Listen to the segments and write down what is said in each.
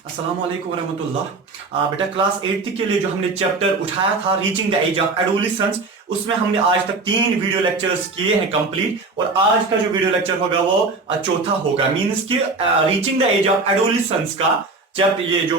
अस्सलाम वालेकुम रहमतुल्लाह। बेटा क्लास 8 के लिए जो हमने चैप्टर उठाया था reaching the age of adolescence, उसमें हमने आज तक 3 वीडियो लेक्चर्स किए हैं कंप्लीट, और आज का जो वीडियो लेक्चर होगा वो चौथा होगा। मींस कि reaching the age of adolescence का जब ये जो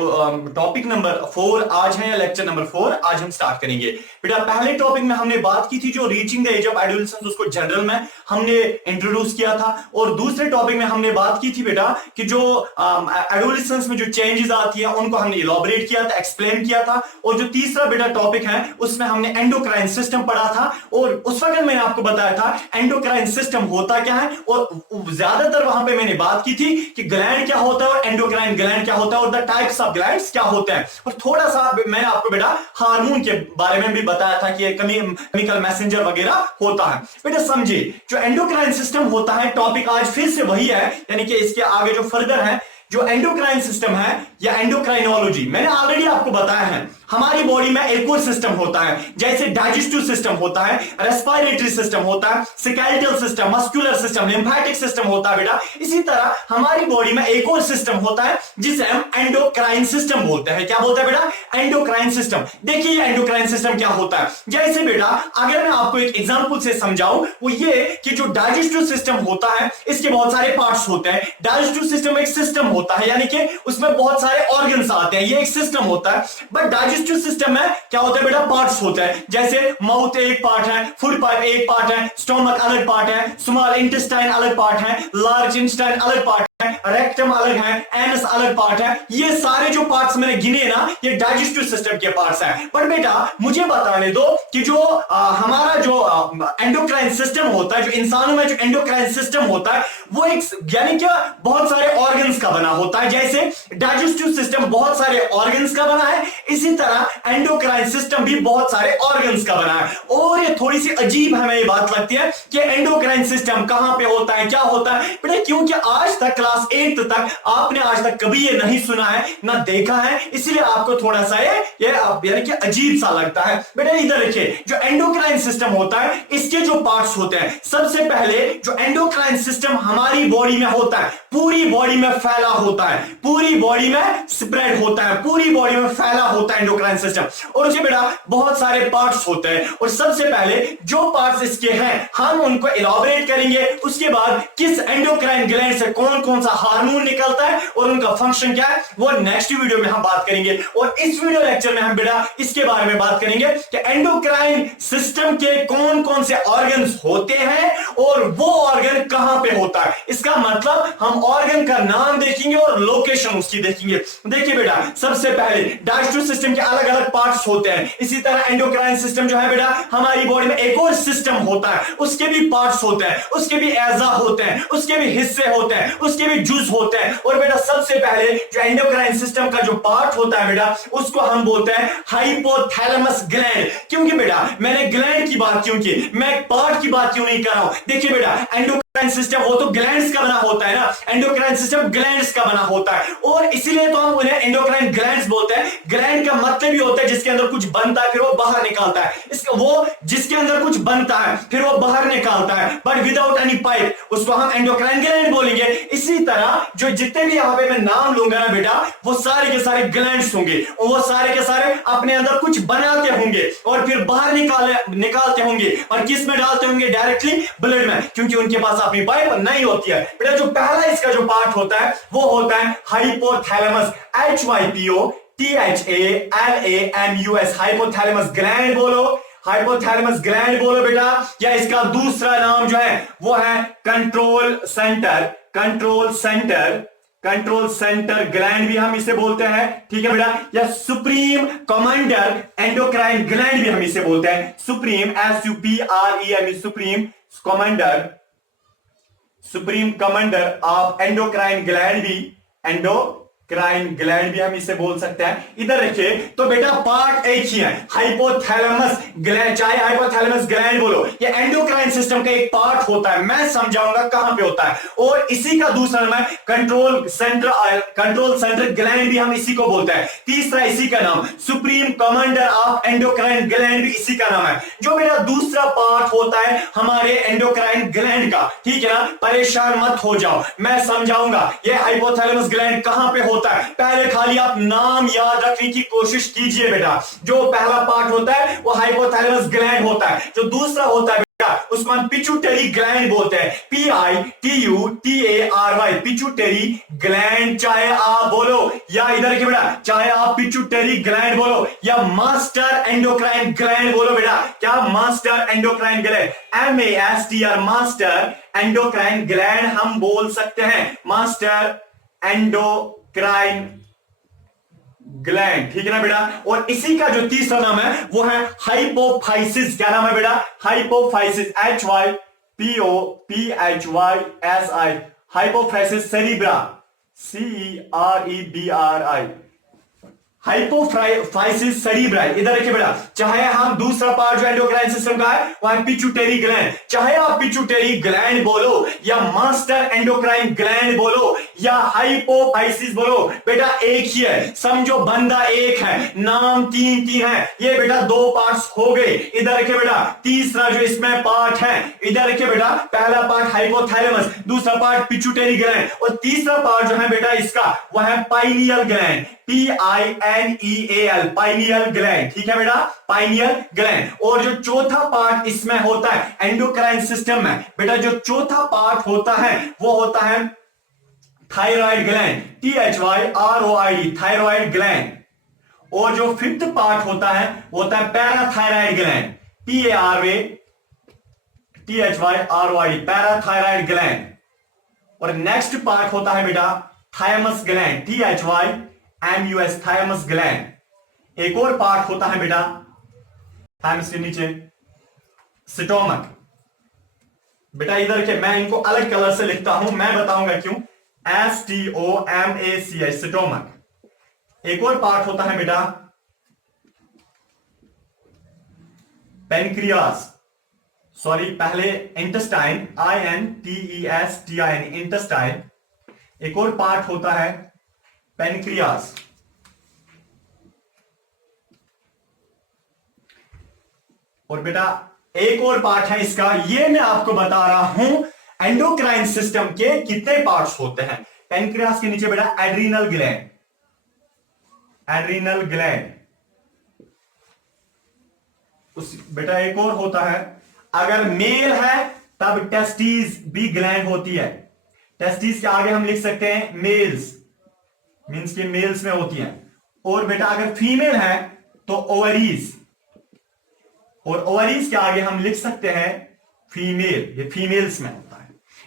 टॉपिक नंबर 4 आज है, या लेक्चर नंबर 4 आज हम स्टार्ट करेंगे। बेटा पहले टॉपिक में हमने बात की थी जो reaching the age of adolescence, उसको जनरल में हमने इंट्रोड्यूस किया था, और दूसरे टॉपिक में हमने बात की थी बेटा कि जो एडोलेसेंस में जो चेंजेस आती है उनको हमने इलॉबरेट किया था, एक्सप्लेन किया था। और जो तीसरा बेटा टॉपिक है उसमें हमने एंडोक्राइन सिस्टम पढ़ा था, और उस वक्त मैंने आपको बताया था एंडोक्राइन सिस्टम होता क्या है, और ज्यादातर वहां पे मैंने बात की थी कि ग्लैंड क्या होता है और एंडोक्राइन ग्लैंड क्या होता है और द टाइप्स ऑफ ग्लैंड्स क्या होते हैं। और थोड़ा सा मैंने आपको बेटा हार्मोन के बारे में भी बताया था कि केमिकल मैसेंजर वगैरह होता है। बेटा समझे जो एंडोक्राइन सिस्टम होता है, टॉपिक आज फिर से वही है, यानी कि इसके आगे जो फर्दर है जो एंडोक्राइन सिस्टम है या एंडोक्राइनोलॉजी, मैंने ऑलरेडी आपको बताया है हमारी बॉडी में एक और सिस्टम होता है, जैसे डाइजेस्टिव सिस्टम होता है, रेस्पिरेटरी सिस्टम होता है, skeletal system, muscular system, lymphatic system होता है बेटा। इसी तरह हमारी बॉडी में एक और सिस्टम होता है जिसे हम एंडोक्राइन सिस्टम बोलते हैं। क्या बोलते हैं बेटा? Endocrine system. देखिए ये एंडोक्राइन सिस्टम क्या होता है, जैसे बेटा अगर मैं आपको एक एग्जांपल से समझाऊं वो ये कि जो डाइजेस्टिव सिस्टम होता है इसके बहुत सारे पार्ट्स होते हैं। डाइजेस्टिव सिस्टम एक सिस्टम होता है, यानी कि उसमें बहुत सारे ऑर्गन्स आते हैं, ये एक सिस्टम होता है। बट डाइजेस्टिव सिस्टम में क्या होता है बेटा? पार्ट्स होते हैं, जैसे माउथ एक पार्ट है, फूड पाइप एक पार्ट है, स्टोमक अलग पार्ट है, स्मॉल इंटेस्टाइन अलग पार्ट है, लार्ज इंटेस्टाइन अलग पार्ट है, रेक्टम अलग है, एनस अलग पार्ट है। ये सारे जो पार्ट्स मैंने गिने ना, ये डाइजेस्टिव सिस्टम के पार्ट्स हैं। पर बेटा मुझे बताने दो कि जो हमारा जो एंडोक्राइन सिस्टम होता है, जो इंसानों में जो एंडोक्राइन सिस्टम होता है वो एक यानी कि बहुत सारे ऑर्गन्स का बना होता है। जैसे डाइजेस्टिव सिस्टम बहुत सारे ऑर्गन्स का बना है, इसी तरह एंडोक्राइन सिस्टम भी बहुत सारे ऑर्गन्स का बना है। और ये थोड़ी सी अजीब हमें ये बात लगती है कि एंडोक्राइन सिस्टम कहां पे होता है, क्या होता है बेटा, क्योंकि आज तक क्लास 8 तक आपने आज तक कभी ये नहीं सुना है ना देखा है, इसलिए आपको थोड़ा सा ये यानी कि अजीब सा लगता है। बेटा इधर देखिए जो एंडोक्राइन सिस्टम होता है इसके जो पार्ट्स होते हैं, सबसे पहले जो एंडोक्राइन सिस्टम हमारी बॉडी में होता है पूरी बॉडी में फैला होता है, पूरी बॉडी में स्प्रेड होता है, पूरी बॉडी में फैला होता है एंडोक्राइन सिस्टम। और उसके बेटा बहुत सारे पार्ट्स होते हैं, और सबसे पहले जो पार्ट्स इसके हैं हम उनको इलॉबरेट करेंगे। उसके बाद किस एंडोक्राइन ग्लैंड से कौन कौन सा हार्मोन निकलता है और उनका फंक्शन क्या है वो नेक्स्ट वीडियो में हम बात करेंगे। और इस वीडियो लेक्चर में हम बेटा इसके बारे में बात करेंगे कि एंडोक्राइन सिस्टम के कौन कौन से ऑर्गन्स होते हैं और वो ऑर्गन कहां पे होता है। इसका मतलब हम ऑर्गन का नाम देखेंगे और लोकेशन उसकी देखेंगे। देखिए बेटा सबसे पहले डाइजेस्टिव सिस्टम के अलग अलग पार्ट्स होते हैं, इसी तरह एंडोक्राइन सिस्टम जो है बेटा हमारी बॉडी में एक और सिस्टम होता है, उसके भी पार्ट्स होते हैं, उसके भी एजा होते हैं, उसके भी हिस्से होते हैं, उसके भी जुज होते हैं। और बेटा सबसे पहले जो एंडोक्राइन सिस्टम का जो पार्ट होता है बेटा उसको हम बोलते हैं हाइपोथैलेमस ग्लैंड। क्योंकि बेटा मैंने ग्लैंड की बात क्यों की, मैं पार्ट की बात क्यों नहीं कर रहा हूं। देखिए बेटा एंडोक्राइन सिस्टम वो तो ग्लैंड्स का बना होता है ना, एंडोक्राइन सिस्टम ग्लैंड्स का बना होता है, और इसीलिए तो हम उन्हें एंडोक्राइन ग्लैंड्स बोलते हैं। ग्लैंड का मतलब ही होता है जिसके अंदर कुछ बनता है फिर वो बाहर निकालता है, इसका वो जिसके अंदर कुछ बनता है फिर वो बाहर निकालता है, बट विदाउट एनी पाइप, उसको हम एंडोक्राइन ग्लैंड बोलेंगे। इसी तरह जो जितने भी यहां पे मैं नाम लूंगा ना बेटा वो सारे के सारे ग्लैंड्स होंगे, और वो सारे के सारे अपने अंदर कुछ बनाते होंगे और फिर बाहर निकालते होंगे, और किस में डालते होंगे? डायरेक्टली ब्लड में, क्योंकि उनके पास अपनी पाइप नहीं होती है। बेटा जो पहला इसका जो पार्ट होता है वो होता है हाइपोथैलेमस, HYPOTHALAMUS, हाइपोथैलेमस ग्लैंड बोलो, हाइपोथैलेमस ग्लैंड बोलो बेटा। या इसका दूसरा नाम जो है वो है control centre, control centre gland भी हम इसे बोलते हैं, ठीक है बेटा। या सुप्रीम कमांडर एंडोक्राइन ग्लैंड भी हम इसे बोलते हैं, supreme SUPREME, supreme commander of endocrine gland भी हम इसे बोल सकते हैं। इधर देखिए तो बेटा पार्ट एक ही है हाइपोथैलेमस ग्लैंड, चाहे हाइपोथैलेमस ग्लैंड बोलो, ये एंडोक्राइन सिस्टम का एक पार्ट होता है, मैं समझाऊंगा कहां पे होता है। और इसी का दूसरा नाम है कंट्रोल सेंटर ग्लैंड भी हम इसी को बोलते हैं। तीसरा इसी का नाम supreme commander of endocrine gland भी इसी का नाम है। जो मेरा दूसरा पार्ट होता है हमारे एंडोक्राइन ग्लैंड का, ठीक है ना, परेशान मत हो जाओ, मैं समझाऊंगा ये हाइपोथैलेमस ग्लैंड कहां पे होता होता है? पहले खाली आप नाम याद रखने की कोशिश कीजिए बेटा। जो पहला पार्ट होता है वो हाइपोथैलेमस ग्लैंड होता है। जो दूसरा होता है उसको हम पिट्यूटरी ग्लैंड बोलते हैं, PITUTARY, पिट्यूटरी ग्लैंड। चाहे आप बोलो या इधर के बेटा, चाहे आप पिट्यूटरी ग्लैंड बोलो या मास्टर एंडोक्राइन ग्लैंड बोलो बेटा। क्या? Master endocrine gland, MASTR, master endocrine gland हम बोल सकते हैं, मास्टर एंडोक्राइन ग्लैंड। ठीक है ना बेटा। और इसी का जो तीसरा नाम है वो है हाइपोफाइसिस। क्या नाम है बेटा? Hypophysis, HYPOPHYSI, hypophysis cerebri, CEREBRI, hypophysis cerebri. इधर देखिए बेटा, चाहे हम दूसरा पार्ट जो एंडोक्राइन सिस्टम का है वो है पिट्यूटरी ग्लैंड। चाहे आप पिट्यूटरी ग्लैंड बोलो या मास्टर एंडोक्राइन ग्लैंड बोलो या हाइपोफाइसिस बोलो, बेटा एक ही है। समझो बंदा एक है, नाम तीन तीन है। ये बेटा दो पार्ट्स हो गए। इधर देखिए बेटा, तीसरा जो इसमें पार्ट है, इधर देखिए बेटा, पहला पार्ट हाइपोथैलेमस, दूसरा पार्ट पिट्यूटरी ग्लैंड और तीसरा पार्ट जो है बेटा इसका वो है pineal gland, PINEAL, pineal gland. ठीक है बेटा, पाइनियल ग्लैंड। और जो चौथा पार्ट इसमें होता है एंडोक्राइन सिस्टम में बेटा, जो चौथा पार्ट होता है वो होता है thyroid gland, THYROID, thyroid gland. और जो फिफ्थ पार्ट होता है वो होता है parathyroid gland, PARATHYROID, parathyroid gland. और नेक्स्ट पार्ट होता है बेटा thymus gland, THYMUS, thymus gland. एक और पार्ट होता है बेटा थायमस के नीचे स्टोमक। बेटा इधर के मैं इनको अलग कलर से लिखता हूं, मैं बताऊंगा क्यों। STOMACI, stomach. एक और पार्ट होता है बेटा पेनक्रियास, सॉरी पहले इंटेस्टाइन, INTESTIN, इंटेस्टाइन। एक और पार्ट होता है पेनक्रियास। और बेटा एक और पार्ट है इसका, ये मैं आपको बता रहा हूं एंडोक्राइन सिस्टम के कितने पार्ट्स होते हैं। पेनक्रियास के नीचे बेटा एड्रीनल ग्लैंड, एड्रीनल ग्लैंड। उस बेटा एक और होता है, अगर मेल है तब टेस्टिस भी ग्लैंड होती है। टेस्टिस के आगे हम लिख सकते हैं मेल्स, मींस के मेल्स में होती है। और बेटा अगर फीमेल है तो ओवरीज, और ओवरीज के आगे हम लिख सकते हैं फीमेल, ये फीमेल्स में होता है।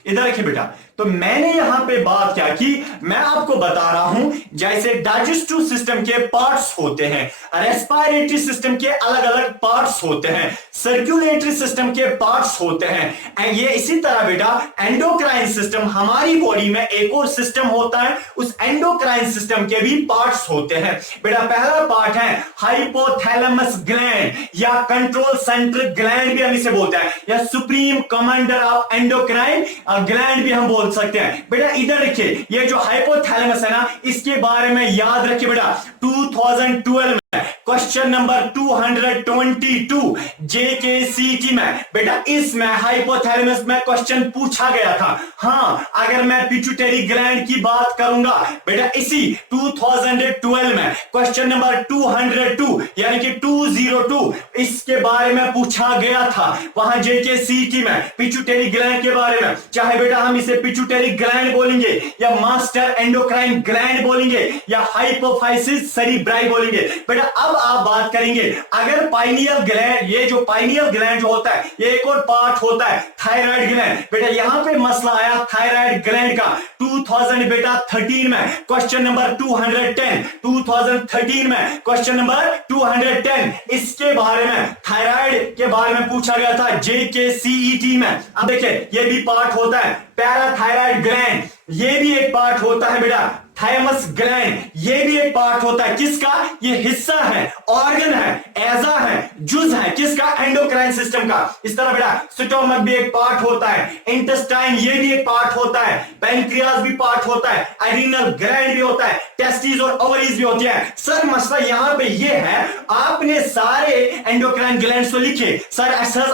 इधर देखिए बेटा, तो मैंने यहां पे बात क्या की, मैं आपको बता रहा हूं जैसे डाइजेस्टिव सिस्टम के पार्ट्स होते हैं, रेस्पिरेटरी सिस्टम के अलग अलग पार्ट्स होते हैं, सर्कुलेटरी सिस्टम के पार्ट्स होते हैं। ये इसी तरह बेटा एंडोक्राइन सिस्टम, हमारी बॉडी में एक और सिस्टम होता है, उस एंडोक्राइन सिस्टम के भी पार्ट्स होते हैं। बेटा पहला पार्ट है हाइपोथैलेमस ग्लैंड या कंट्रोल सेंटर ग्लैंड भी हम इसे बोलते हैं, या supreme commander of endocrine gland भी हम बोल सकते हैं। बेटा इधर देखिए, ये जो हाइपोथैलेमस है ना, इसके बारे में याद रखिए बेटा 2012 में क्वेश्चन नंबर 222 JKCT में बेटा इसमें हाइपोथैलेमस में क्वेश्चन पूछा गया था। हाँ, अगर मैं पिट्यूटरी ग्लैंड की बात करूंगा बेटा, इसी 2012 में क्वेश्चन नंबर 202 यानी कि 202 इसके बारे में पूछा गया था वहां JKCT में पिट्यूटरी ग्लैंड के बारे में। चाहे बेटा हम इसे पिट्यूटरी ग्लैंड बोलेंगे या मास्टर एंडोक्राइन ग्लैंड बोलेंगे या हाइपोफाइसिस सेरिब्राई बोलेंगे। बेटा अब आप बात करेंगे अगर पाइनियल ग्लैंड, ये जो पाइनियल ग्लैंड जो होता है ये एक और पार्ट होता है थायराइड ग्लैंड। बेटा यहां पे मसला आया थायराइड ग्लैंड का 2013 में क्वेश्चन नंबर 210, 2013 में क्वेश्चन नंबर 210 इसके बारे में, थायराइड के बारे में पूछा गया था JKCET में। अब देखिए ये भी पार्ट होता है पैराथायराइड ग्लैंड, ये भी एक पार्ट होता है बेटा थायमस ग्लैंड, ये भी एक पार्ट होता है। किसका? ये हिस्सा है, ऑर्गन है, एजा है, जुज है, किसका? एंडोक्राइन सिस्टम का। इस तरह बेटा स्टोमक भी एक पार्ट होता है, इंटेस्टाइन ये भी एक पार्ट होता है, पैनक्रियास भी पार्ट होता है, एड्रीनल ग्लैंड भी होता है, टेस्टिस और ओवरीज भी होती है। सर मसला यहां पे ये है, आपने सारे एंडोक्राइन ग्लैंड तो लिखे सर,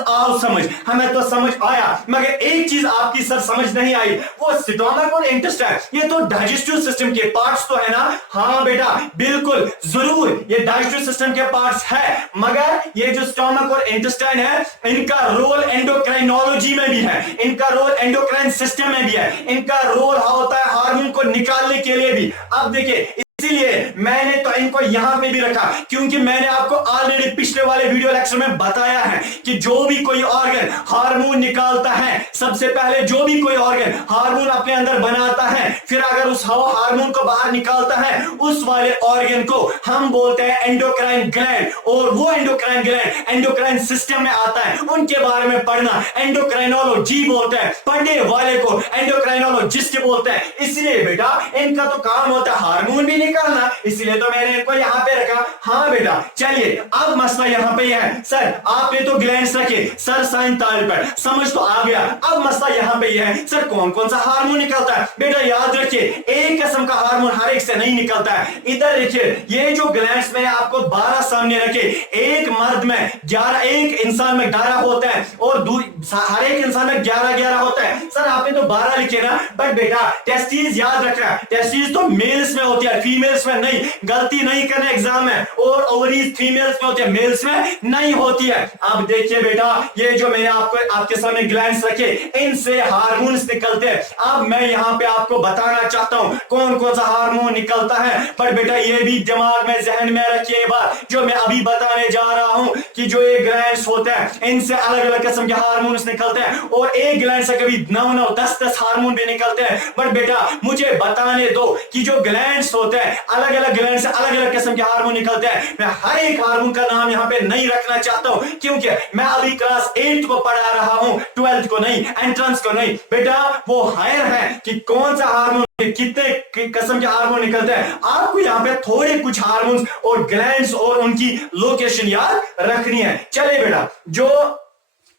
आओ समझ, हमें तो समझ आया, मगर एक चीज आपकी सर समझ नहीं आई, वो स्टोमक और इंटेस्टाइन, ये तो डाइजेस्टिव सिस्टम सिस्टम के पार्ट्स तो है ना? हाँ बेटा बिल्कुल जरूर ये डाइजेस्टिव सिस्टम के पार्ट्स है, मगर ये जो स्टोमक और इंटेस्टाइन है इनका रोल एंडोक्राइनोलॉजी में भी है, इनका रोल एंडोक्राइन सिस्टम में भी है, इनका रोल होता है हार्मोन को निकालने के लिए भी। अब देखिए इसीलिए मैंने तो इनको यहां पे भी रखा, क्योंकि मैंने आपको ऑलरेडी पिछले वाले वीडियो लेक्चर में बताया है कि जो भी कोई ऑर्गन हार्मोन निकालता है, सबसे पहले जो भी कोई ऑर्गन हार्मोन अपने अंदर बनाता है, फिर अगर उस हार्मोन को बाहर निकालता है, उस वाले ऑर्गन को हम बोलते हैं एंडोक्राइन ग्लैंड। और वो एंडोक्राइन ग्लैंड एंडोक्राइन सिस्टम में आता है, उनके बारे में पढ़ना एंडोक्राइनोलॉजी बोलते हैं, पढ़ने वाले को एंडोक्राइनोलॉजिस्ट बोलते हैं। इसलिए बेटा इनका तो काम होता है हार्मोन भी निकालना, इसलिए तो मैंने इनको यहां पे रखा। हाँ बेटा चलिए अब मसला यहां पे है, सर आपने तो ग्लैंड्स रखे, सर साइन ताल पर समझ तो आ गया, अब मसला यहां पे है सर कौन कौन सा हार्मोन निकलता है? बेटा याद रखिए एक किस्म का हार्मोन हर एक से नहीं निकलता है। इधर देखिए ये जो ग्लैंड्स मैंने आपको 12 सामने रखे, एक मर्द में 11, एक इंसान में 12 होता है और हर एक इंसान में 11-11 होता है। सर आपने तो 12 लिखे ना, बट बेटा टेस्टिस याद रखना, टेस्टिस तो मेल्स में होती है, फीमेल्स में नहीं, गलती नहीं करना एग्जाम में। और ओवरीज फीमेल्स में होती है, मेल्स में नहीं होती है। अब देखिए बेटा ये जो मैंने आपको आपके सामने ग्लैंड्स रखे इनसे हार्मोन्स निकलते हैं। अब मैं यहां पे आपको बताना चाहता हूं कौन कौन सा हार्मोन निकलता है, पर बेटा ये भी दिमाग में जहन में रखिए बात जो मैं अभी बताने जा रहा हूं कि जो ये ग्लैंड्स होते हैं इनसे अलग अलग किस्म के हार्मोन्स निकलते हैं, और एक ग्लैंड से कभी 9-9 10-10 हार्मोन भी निकलते हैं। बट बेटा मुझे बताने दो कि जो ग्लैंड्स होते हैं अलग अलग ग्लैंड से अलग अलग किस्म के हार्मोन निकलते हैं। मैं हर एक हार्मोन का नाम यहाँ पे नहीं रखना चाहता हूँ, क्योंकि मैं अभी क्लास 8 को पढ़ा रहा हूँ, 12th को नहीं, एंट्रेंस को नहीं। बेटा वो हायर है कि कौन सा हार्मोन कितने किस्म के हार्मोन निकलते हैं। आपको यहाँ पे थोड़े कुछ हार्मोन्स और ग्लैंड्स और उनकी लोकेशन याद रखनी है। चलिए बेटा जो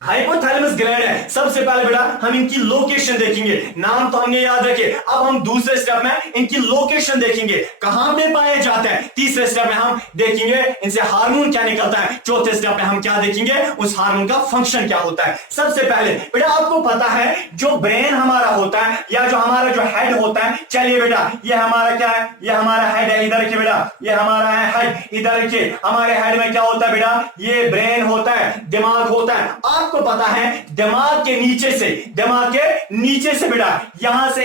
हाइपोथैलेमस ग्लैंड है सबसे पहले बेटा हम इनकी लोकेशन देखेंगे, नाम तो हमने याद रखे। अब हम दूसरे स्टेप में इनकी लोकेशन देखेंगे कहां पे पाए जाते हैं। तीसरे स्टेप में हम देखेंगे इनसे हार्मोन क्या निकलता है। चौथे स्टेप में हम क्या देखेंगे, उस हार्मोन का फंक्शन क्या होता है। सबसे पहले बेटा आपको पता है जो ब्रेन हमारा होता है या जो हमारा जो हेड होता है, चलिए बेटा ये हमारा क्या है, ये हमारा हेड है, इधर रखिए बेटा ये हमारा है हेड, इधर रखिए। हमारे हेड में क्या होता है बेटा, ये ब्रेन होता है, दिमाग होता है। आपको पता है दिमाग के नीचे से बेटा यहां से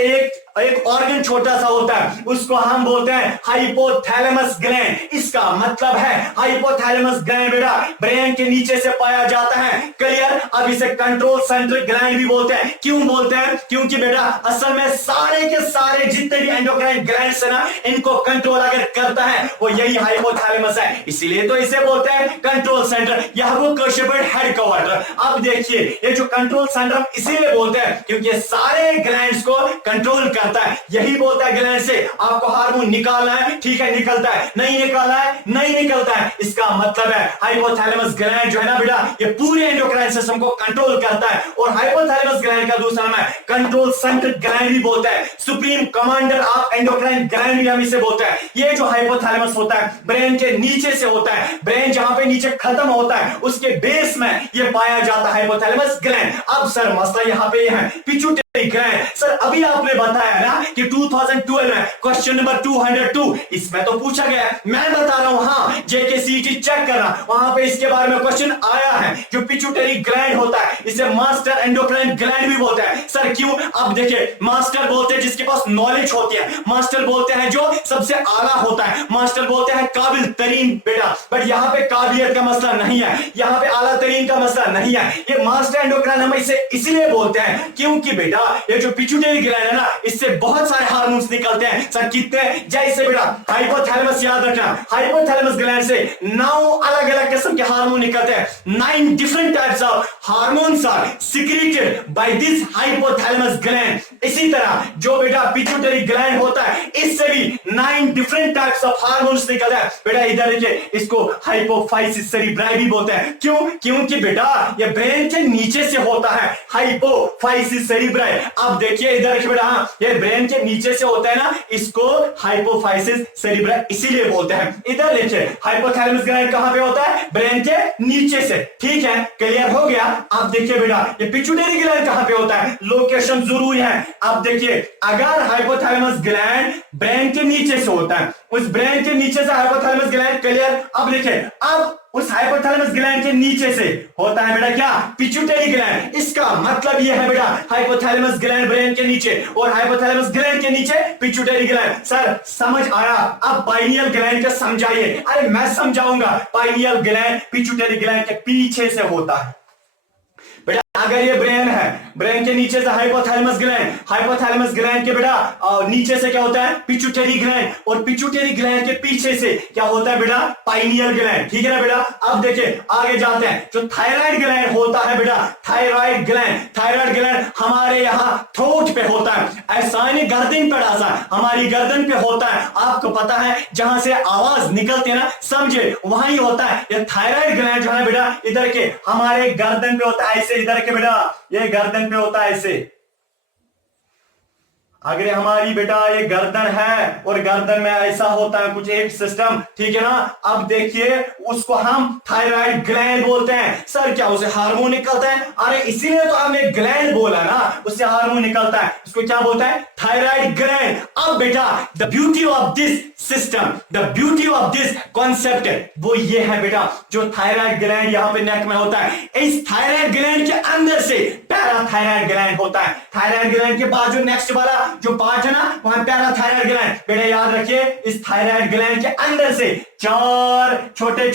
एक ऑर्गन छोटा सा होता है, उसको हम बोलते हैं हाइपोथैलेमस ग्लैंड। इसका मतलब है हाइपोथैलेमस ग्लैंड बेटा ब्रेन के नीचे से पाया जाता है। क्लियर? अब इसे कंट्रोल सेंट्रल ग्लैंड भी बोलते हैं। क्यों बोलते हैं? क्योंकि बेटा असल में सारे के सारे जितने भी एंडोक्राइन ग्लैंड्स है ना, इनको कंट्रोल अगर करता है वो यही हाइपोथैलेमस है, इसीलिए तो इसे बोलते हैं कंट्रोल सेंटर या वो हेड क्वार्टर। अब देखिए ये जो कंट्रोल सेंटर इसीलिए बोलते हैं क्योंकि ये सारे ग्लैंड्स को कंट्रोल करता है। यही बोलता है ग्लैंड से आपको हार्मोन निकालना है, ठीक है निकलता है, नहीं निकालना है नहीं निकलता है। इसका मतलब है हाइपोथैलेमस ग्लैंड जो है ना बेटा ये पूरे एंडोक्राइन सिस्टम को कंट्रोल करता है। और हाइपोथैलेमस ग्लैंड का दूसरा नाम है कंट्रोल सेंटर ग्लैंड भी बोलते हैं, supreme commander of endocrine gland भी हम इसे बोलते हैं। ये जो हाइपोथैलेमस होता है ब्रेन के नीचे से होता है, ब्रेन जहां पे नीचे खत्म होता है उसके बेस में ये पाया जाता है हाइपोथैलेमस ग्लैंड। अब सर मसला यहां पे है पिट्यूटरी ग्लैंड। सर अभी आपने बताया ना कि 2012 में क्वेश्चन नंबर 202 इसमें तो पूछा गया, मैं बता रहा हूं हाँ जेकेसीटी चेक करना, वहां पे इसके बारे में क्वेश्चन आया है। जो पिट्यूटरी ग्लैंड होता है इसे मास्टर एंडोक्राइन ग्लैंड भी बोलते हैं। सर क्यों? अब देखिए मास्टर बोलते हैं जिसके पास नॉलेज होती है, मास्टर बोलते हैं जो सबसे आला होता है, मास्टर बोलते हैं काबिल तरीन बेटा। बट यहाँ पे काबिलियत का मसला नहीं है, यहाँ पे आला तरीन का मसला नहीं है। ये मास्टर एंडोक्राइन हम इसे इसलिए बोलते हैं क्योंकि बेटा ये जो पिट्यूटरी ग्लैंड है ना इससे बहुत सारे हार्मोन्स निकलते हैं। सर कितने? जैसे बेटा हाइपोथैलेमस याद रखना, हाइपोथैलेमस ग्लैंड से 9 अलग अलग किस्म के हार्मोन निकलते हैं। 9 different types of hormones are secreted by this hypothalamus gland. इसी तरह जो बेटा पिट्यूटरी ग्लैंड होता है इससे भी 9 डिफरेंट टाइप्स ऑफ हार्मोन्स निकलते हैं। बेटा इधर देखिए इसको हाइपोफाइसिस सेरेब्राई भी बोलते हैं। क्यों? क्योंकि बेटा ये ब्रेन के नीचे से होता है हाइपोफाइसिस सेरेब्राई। अब देखिए इधर देखिए बेटा, हाँ ये ब्रेन के नीचे से होता है ना, इसको हाइपोफाइसिस सेरिब्रल इसीलिए बोलते हैं। इधर देखिए हाइपोथैलेमस ग्लैंड कहां पे होता है, ब्रेन के नीचे से, ठीक है क्लियर हो गया। अब देखिए बेटा ये पिट्यूटरी ग्लैंड कहां पे होता है, लोकेशन जरूरी है। अब देखिए अगर हाइपोथैलेमस ग्लैंड ब्रेन के नीचे से होता है, उस ब्रेन के नीचे से हाइपोथैलेमस ग्लैंड, क्लियर। अब देखिए अब उस हाइपोथैलेमस ग्लैंड के नीचे से होता है बेटा क्या, पिट्यूटरी ग्लैंड। इसका मतलब यह है बेटा हाइपोथैलेमस ग्लैंड ब्रेन के नीचे और हाइपोथैलेमस ग्लैंड के नीचे पिट्यूटरी ग्लैंड। सर समझ आया, अब पाइनियल ग्लैंड का समझाइए। अरे मैं समझाऊंगा, पाइनियल ग्लैंड पिट्यूटरी ग्लैंड के पीछे से होता है बेटा। अगर ये ब्रेन है, ब्रेन के नीचे से हाइपोथैलेमस ग्लैंड, हाइपोथैलेमस ग्लैंड के बेटा नीचे से क्या होता है, पिट्यूटरी ग्लैंड, और पिट्यूटरी ग्लैंड के पीछे से क्या होता है बेटा, पाइनियल ग्लैंड, ठीक है ना बेटा। अब देखिए आगे जाते हैं, जो थायराइड ग्लैंड होता है बेटा, थायराइड ग्लैंड, थायराइड ग्लैंड हमारे यहाँ थ्रोट पे होता है, ऐसा नहीं गर्दन पे डासा, हमारी गर्दन पे होता है। आपको पता है जहां से आवाज निकलती है ना, समझे वहीं होता है ये थायराइड ग्लैंड जो है बेटा, इधर के हमारे गर्दन पे होता है ऐसे, इधर के बेटा ये गर्दन पे होता है ऐसे। अगर हमारी बेटा ये गर्दन है और गर्दन में ऐसा होता है कुछ एक सिस्टम, ठीक है ना। अब देखिए उसको हम थायराइड ग्लैंड बोलते हैं। सर क्या उसे हार्मोन निकलता है, अरे इसीलिए तो हमने ग्लैंड बोला ना, उससे हार्मोन निकलता है, इसको क्या बोलता है, थायराइड ग्लैंड। अब बेटा the beauty of this system, the beauty of this concept वो ये है बेटा, जो थायराइड ग्लैंड यहां पे नेक में होता है, इस थायराइड ग्लैंड के अंदर से पैराथायराइड ग्लैंड होता है। थायराइड ग्लैंड के बाद जो नेक्स्ट वाला जो पार्ट है ना, वहां पैराथायराइड ग्लैंड। बेटा याद रखिए इस थायराइड ग्लैंड के अंदर से चार छोटे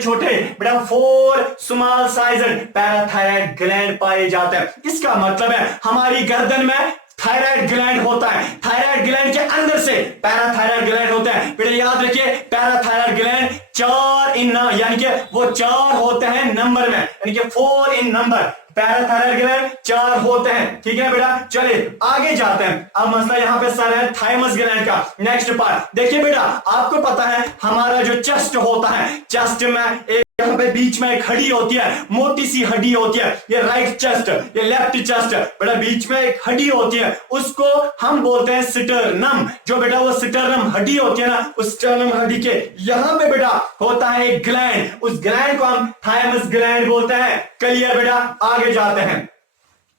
छोटे बेटा 4 स्मॉल साइज्ड पैराथायराइड ग्लैंड पाए जाते हैं। इसका मतलब है हमारी गर्दन में थायराइड ग्लैंड होता है, थायराइड ग्लैंड के अंदर से पैराथायराइड ग्लैंड होता है। बेटा याद रखिए पैराथायराइड ग्लैंड 4 इन, यानी कि वो 4 होते हैं नंबर में, यानी कि 4 इन नंबर, पैराथायराइड ग्लैंड 4 होते हैं, ठीक है बेटा। चलिए आगे जाते हैं। अब मसला यहाँ पे सर है थाइमस ग्लैंड का नेक्स्ट पार्ट। देखिए बेटा आपको पता है हमारा जो चेस्ट होता है, चेस्ट में एक यहाँ पे बीच में एक हड्डी होती है, मोटी सी हड्डी होती है, ये राइट चेस्ट, ये लेफ्ट चेस्ट, बेटा बीच में एक हड्डी होती है, उसको हम बोलते हैं स्टर्नम। जो बेटा वो स्टर्नम हड्डी होती है ना, उस स्टर्नम हड्डी के यहाँ पे बेटा होता है एक ग्लैंड, उस ग्लैंड को हम थाइमस ग्लैंड बोलते हैं। क्लियर बेटा, आगे जाते हैं।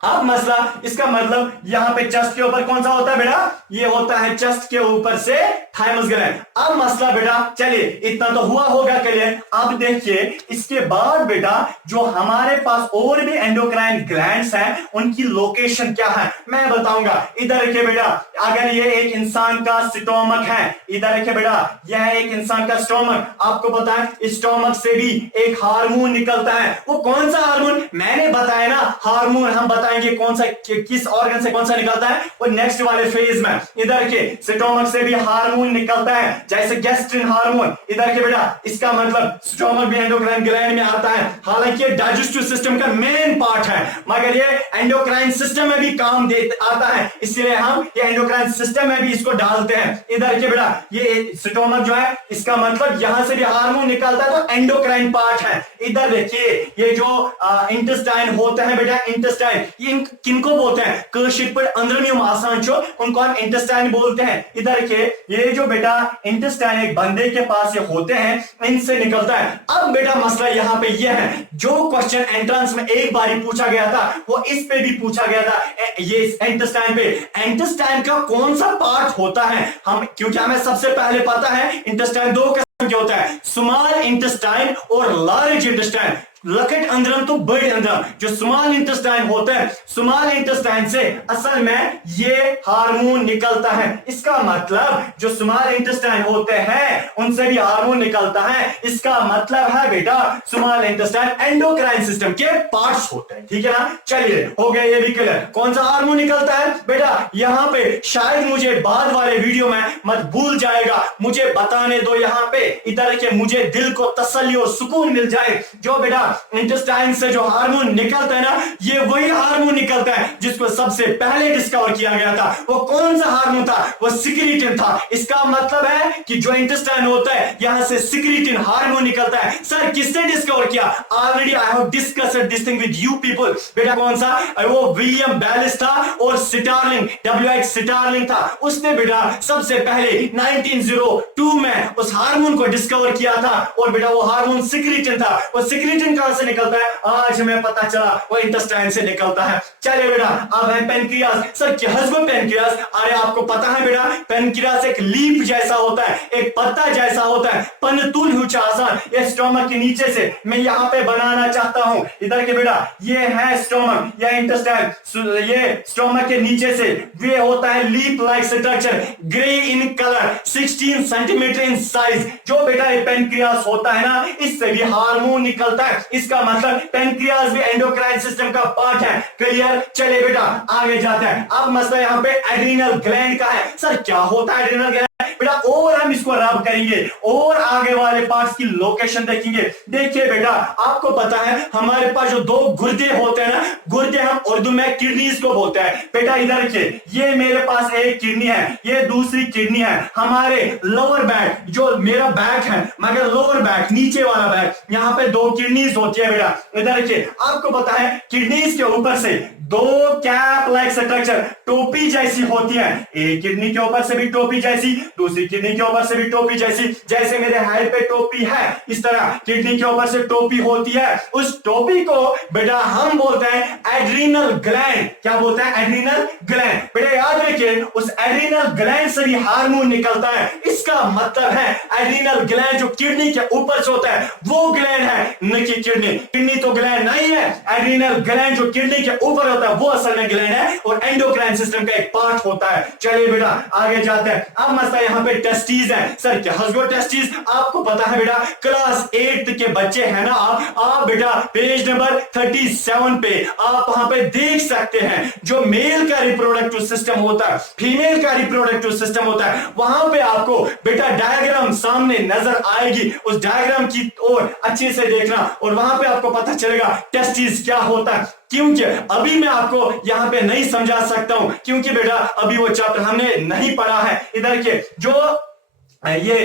अब मसला, इसका मतलब यहां पे चेस्ट के ऊपर कौन सा होता है बेटा, ये होता है चेस्ट के ऊपर से थाइमस ग्लैंड। अब मसला बेटा, चलिए इतना तो हुआ होगा क्लियर। अब देखिए इसके बाद बेटा जो हमारे पास और भी एंडोक्राइन ग्लैंड्स हैं, उनकी लोकेशन क्या है मैं बताऊंगा। इधर देखिए बेटा, अगर ये एक इंसान का स्टोमक है, इधर देखिए बेटा यह है एक इंसान का स्टोमक, आपको पता है स्टोमक से भी एक हार्मोन निकलता है। वो कौन सा हार्मोन मैंने बताया ना, हार्मोन हम बताएंगे कौन सा किस ऑर्गन से कौन सा निकलता है वो नेक्स्ट वाले फेज में। इधर के स्टोमक से भी हार्मोन निकलता है, जैसे गैस्ट्रिन हार्मोन। इधर के बेटा इसका मतलब स्टोमक भी एंडोक्राइन ग्लैंड में आता है। हालांकि डाइजेस्टिव सिस्टम का मेन पार्ट है, मगर ये एंडोक्राइन सिस्टम में भी काम दे आता है, इसलिए हम ये एंडोक्राइन सिस्टम में भी इसको डालते हैं। इधर के बेटा ये स्टोमक जो है, इसका मतलब यहां से भी हार्मोन निकलता है, तो एंडोक्राइन पार्ट है। इधर देखिए ये जो इंटेस्टाइन होते हैं बेटा, इंटेस्टाइन ये किनको बोलते हैं, कशिर पर अंदरमियम आसान छो, उनको हम इंटेस्टाइन बोलते हैं। इधर के ये जो बेटा इंटेस्टाइन एक बंदे के पास ये होते हैं, इनसे निकलता है। अब बेटा मसला यहाँ पे ये है, जो क्वेश्चन एंट्रेंस में एक बार पूछा गया था वो इस पे भी पूछा गया था, ये इंटेस्टाइन पे। इंटेस्टाइन का कौन सा पार्ट होता है हम, क्योंकि हमें सबसे पहले पता है इंटेस्टाइन 2 किस्म के होता है, स्मॉल इंटेस्टाइन और लार्ज इंटेस्टाइन। लकट अंदरम तो बड़े अंदरम, जो स्मॉल इंटेस्टाइन होता है, स्मॉल इंटेस्टाइन से असल में ये हार्मोन निकलता है। इसका मतलब जो स्मॉल इंटेस्टाइन होते हैं उनसे भी हार्मोन निकलता है। इसका मतलब है बेटा स्मॉल इंटेस्टाइन एंडोक्राइन सिस्टम के पार्ट्स होते हैं, ठीक है ना। चलिए हो गया ये भी क्लियर। कौन सा हार्मोन निकलता है बेटा, यहां पे शायद मुझे बाद वाले वीडियो में मत भूल जाएगा, मुझे बताने दो यहाँ पे। इधर के मुझे दिल को तसल्ली और सुकून मिल जाए, जो बेटा इंटेस्टाइन से जो हार्मोन निकलता है ना, ये वही हार्मोन निकलता है जिसको सबसे पहले डिस्कवर किया गया था। वो कौन सा हार्मोन था? वो सिक्रीटिन था। इसका मतलब है कि जो इंटेस्टाइन होता है यहां से सिक्रीटिन हार्मोन निकलता है। सर किसने डिस्कवर किया? Already I have discussed this thing with you people. बेटा कौन सा? वो विलियम बैलिस था और स्टार्लिंग, W.H. स्टार्लिंग था। उसने बेटा सबसे पहले 1902 में उस हार्मोन को डिस्कवर किया था और बेटा वो हार्मोन सिक्रीटिन था। वो सिक्रीटिन कहां से निकलता है? आज हमें पता चला वो इंटेस्टाइन से निकलता है। चलिए बेटा अब है पेनक्रियास। सर क्या है पेनक्रियास? अरे आपको पता है बेटा पेनक्रियास एक लीफ जैसा होता है, एक पत्ता जैसा होता है, पनतुल हुचासान। ये स्टोमक के नीचे से मैं यहां पे बनाना चाहता हूं। इधर के बेटा ये है स्टोमक या इंटेस्टाइन। ये स्टोमक के नीचे से वे होता है leaf like structure, grey in colour, 16 centimetre in size. जो बेटा ये पेनक्रियास होता है ना, इससे भी हार्मोन निकलता है। इसका मतलब पेनक्रियास भी एंडोक्राइन सिस्टम का पार्ट है। क्लियर? चले बेटा आगे जाते हैं। अब मसला यहाँ पे एड्रीनल ग्लैंड का है। सर क्या होता है एड्रीनल ग्लैंड बेटा? और हम इसको रब करेंगे और आगे वाले पार्ट्स की लोकेशन देखेंगे। देखिए बेटा आपको पता है हमारे पास जो दो गुर्दे होते हैं ना, गुर्दे हम उर्दू में किडनीज को बोलते हैं। बेटा इधर के ये मेरे पास एक किडनी है, ये दूसरी किडनी है। हमारे लोअर बैक, जो मेरा बैक है मगर लोअर बैक नीचे वाला बैक, यहाँ पे दो किडनीज होती है बेटा। इधर के आपको पता है किडनीज के ऊपर से दो कैप लाइक स्ट्रक्चर, टोपी जैसी होती है। एक किडनी के ऊपर से भी टोपी जैसी, दूसरी किडनी के ऊपर से भी टोपी जैसी। जैसे मेरे हेड पे टोपी है इस तरह किडनी के ऊपर से टोपी होती है। उस टोपी को बेटा हम बोलते हैं एड्रीनल ग्लैंड। क्या बोलते हैं? Adrenal gland. बेटा याद रखिए उस एड्रीनल ग्लैंड से भी हार्मोन निकलता है। इसका मतलब है एड्रीनल ग्लैंड जो किडनी के ऊपर से होता है वो ग्लैंड है, न कि किडनी। किडनी तो ग्लैंड नहीं है, एड्रीनल ग्लैंड जो किडनी के ऊपर होता है वो असल में ग्लैंड है और एंडोक्राइन सिस्टम का एक पार्ट होता है। चलिए बेटा आगे जाते हैं। अब मसला यहाँ पे टेस्टीज है। सर क्या हस्बो टेस्टीज? आपको पता है बेटा क्लास 8 के बच्चे हैं ना आप बेटा पेज नंबर 37 पे आप वहां पे देख सकते हैं जो मेल का रिप्रोडक्टिव सिस्टम होता है, फीमेल का रिप्रोडक्टिव सिस्टम होता है। वहां पे आपको बेटा डायग्राम सामने नजर आएगी, उस डायग्राम की ओर अच्छे से देखना और वहां पे आपको पता चलेगा टेस्टीज क्या होता है। क्योंकि अभी मैं आपको यहां पे नहीं समझा सकता हूं क्योंकि बेटा अभी वो चैप्टर हमने नहीं पढ़ा है। इधर के जो ये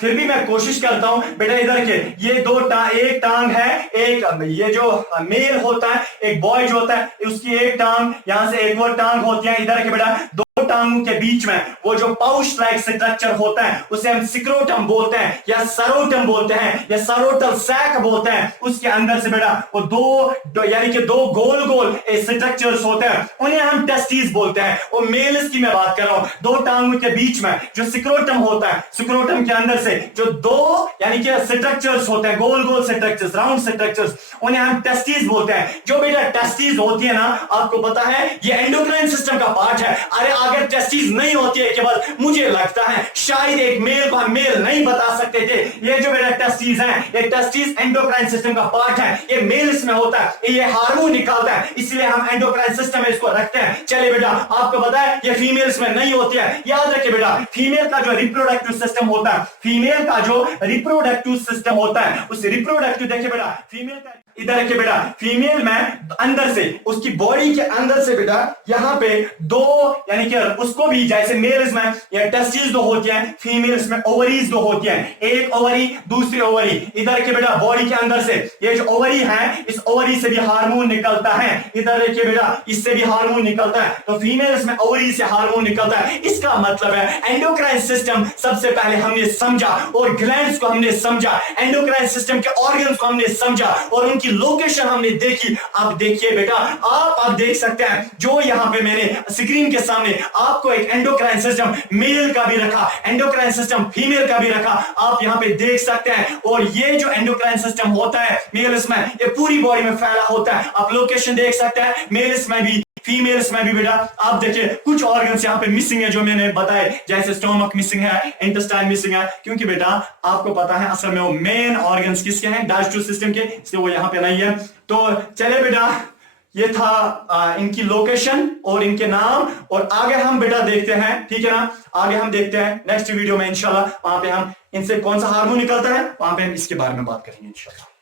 फिर भी मैं कोशिश करता हूं बेटा। इधर के ये एक टांग है, एक ये जो मेल होता है, एक बॉय जो होता है उसकी एक टांग, यहां से एक और टांग होती है। इधर के बेटा दो टांगों के बीच में वो जो पाउच लाइक स्ट्रक्चर होता है उसे हम सिक्रोटम बोलते हैं या सरोटम बोलते हैं या सरोटल सैक बोलते हैं। उसके अंदर से बेटा वो दो यानी कि दो गोल गोल स्ट्रक्चर्स होते हैं, उन्हें हम टेस्टीज बोलते हैं। और मेल्स की मैं बात कर रहा हूं, दो टांगों के बीच में जो सिक्रोटम होता है, सिक्रोटम के अंदर से जो दो यानी कि स्ट्रक्चर्स होते हैं, गोल गोल स्ट्रक्चर्स, राउंड स्ट्रक्चर्स, उन्हें हम टेस्टीज बोलते हैं। जो बेटा टेस्टीज होती है ना, आपको पता है ये एंडोक्राइन सिस्टम का पार्ट है। अरे अगर टेस्टीज नहीं होती है केवल, मुझे लगता है शायद एक मेल को हम मेल नहीं बता सकते थे। ये जो बेटा टेस्टीज हैं, ये टेस्टीज एंडोक्राइन सिस्टम का पार्ट है। ये मेल्स में होता है, ये हार्मोन निकालता है, इसलिए हम एंडोक्राइन सिस्टम में इसको रखते हैं। चलिए बेटा आपको पता है ये फीमेल्स में नहीं होती है। याद रखिए बेटा फीमेल का जो रिप्रोडक्टिव सिस्टम होता है, फीमेल का जो रिप्रोडक्टिव सिस्टम होता है, उस रिप्रोडक्टिव देखिए बेटा फीमेल का इधर रखिए बेटा फीमेल में अंदर से उसकी बॉडी के अंदर से बेटा यहां पे दो यानी कि उसको भी जैसे मेल्स में या टेस्टिस दो होती है, फीमेल्स में ओवरीज दो होती है, एक ओवरी दूसरी ओवरी। इधर के बेटा बॉडी के अंदर से ये जो ओवरी है, इस ओवरी से भी हार्मोन निकलता है। इधर देखिए बेटा इससे भी हार्मोन निकलता है। तो फीमेल्स में ओवरी से हार्मोन निकलता है। इसका मतलब है एंडोक्राइन सिस्टम सबसे पहले हमने समझा और ग्लैंड्स को हमने समझा, एंडोक्राइन सिस्टम के ऑर्गन्स को हमने समझा और उनकी लोकेशन हमने देखी। अब देखिए बेटा आप देख सकते हैं जो यहां पे मैंने स्क्रीन के सामने आपको एक एंडोक्राइन सिस्टम मेल का भी रखा, एंडोक्राइन सिस्टम फीमेल का भी रखा, आप यहां पे देख सकते हैं। और ये जो एंडोक्राइन सिस्टम होता है मेल्स में, ये पूरी बॉडी में फैला होता है। आप लोकेशन देख सकते हैं, मेल्स में भी फीमेल्स में भी बेटा आप देखिए कुछ ऑर्गन्स यहाँ पे मिसिंग है जो मैंने बताए, जैसे स्टोमक मिसिंग है, इंटेस्टाइन मिसिंग है, क्योंकि बेटा आपको पता है असल में वो मेन ऑर्गन्स किसके हैं, डाइजेस्टिव सिस्टम के, इसलिए वो यहाँ पे नहीं है। तो चले बेटा ये था इनकी लोकेशन और इनके नाम। और आगे हम बेटा देखते हैं, ठीक है ना, आगे हम देखते हैं नेक्स्ट वीडियो में इंशाल्लाह, वहां पे हम इनसे कौन सा हार्मोन निकलता है वहां पे हम इसके बारे में बात करेंगे इंशाल्लाह।